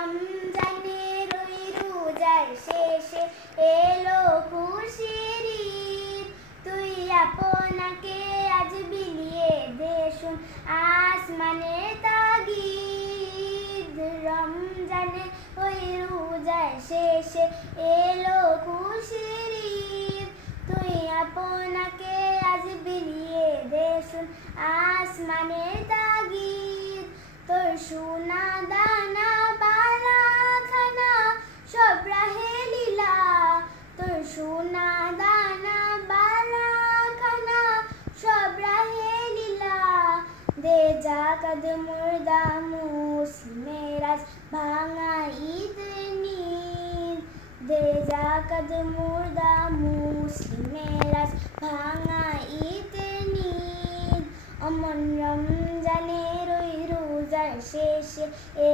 রমজানের ওই রোজার শেষে এলো খুশির ঈদ। তুই আপনাকে আজ বিলিয়ে দে শোন আসমানের তাগিদ। রমজানের ওই রোজার শেষে এলো খুশির ঈদ। তুই আপনাকে আজ বিলিয়ে দে শোন আসমানের তাগিদ। তোর সোনা দানা বালা খানা সব রাহে লীলা। তোর সোনা দানা বালা খানা সব রাহে লীলা। দে জাকাত মুর্দা মুসলিমের আজ ভাঙা ঈদ নিদ। দে জাকাত মুর্দা মুসলিমের আজ ভাঙা ঈদ নিদ। অমন রমজানের ওই রোজার শেষে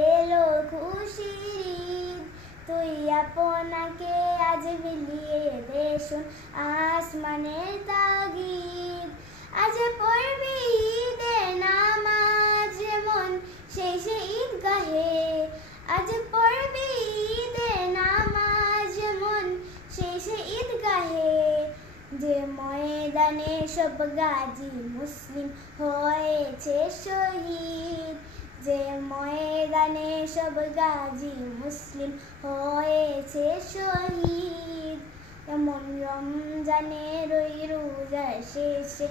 এলো খুশির ঈদ। তুই আপনাকে আজ বিলিয়ে দে শোন আসমানের তাগিদ। আজ পড়বি ঈদের নামাজ যেমন সেই ঈদগাহে। আজ পড়বি ঈদের নামাজ যেমন সেই ঈদগাহে। যে ময়দানে সব গাজী মুসলিম হয়েছে শহীদ। যে ময়দানে সব গাজী মুসলিম হয়েছে শহীদ। এমন রমজানের ওই রোজার শেষে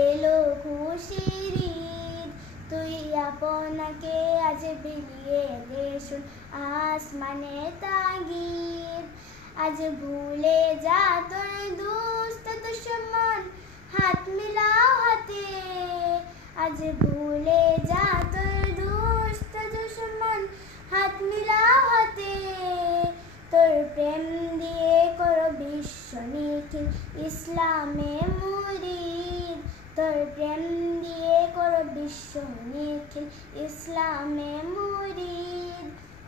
এলো খুশির ঈদ। তুই আপনাকে আজ বিলিয়ে দে শোন আসমানের তাগিদ। আজ ভুলে যা তোর দুষ্ট দুশমন হাত মিলাও হাতে। আজ ভুলে যা তোর দুষ্ট দুশমন হাত মিলাও হাতে। তোর প্রেম দিয়ে করো বিশ্ব নিখিল ইসলামে মুরিদ। তোর প্রেম দিয়ে করো বিশ্ব নিখিল ইসলামে মুরিদ।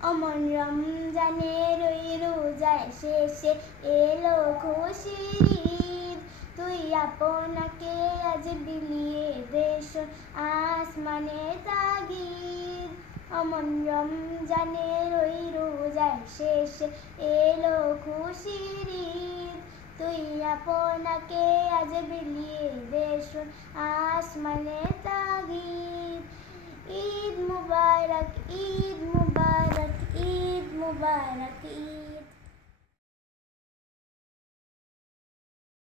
অমন রমজানের ওই রোজার শেষে এলো খুশির ঈদ। তুই আপনাকে আজ বিলিয়ে দে শোন আসমানের তাগিদ। অমন রমজানের ওই রোজার শেষে এলো খুশির ঈদ। তুই আপনাকে আজ বিলিয়ে দে শোন আসমানের তাগিদ। ঈদ মুবারক, ঈদ মুবারক, ঈদ মুবারক, ঈদ।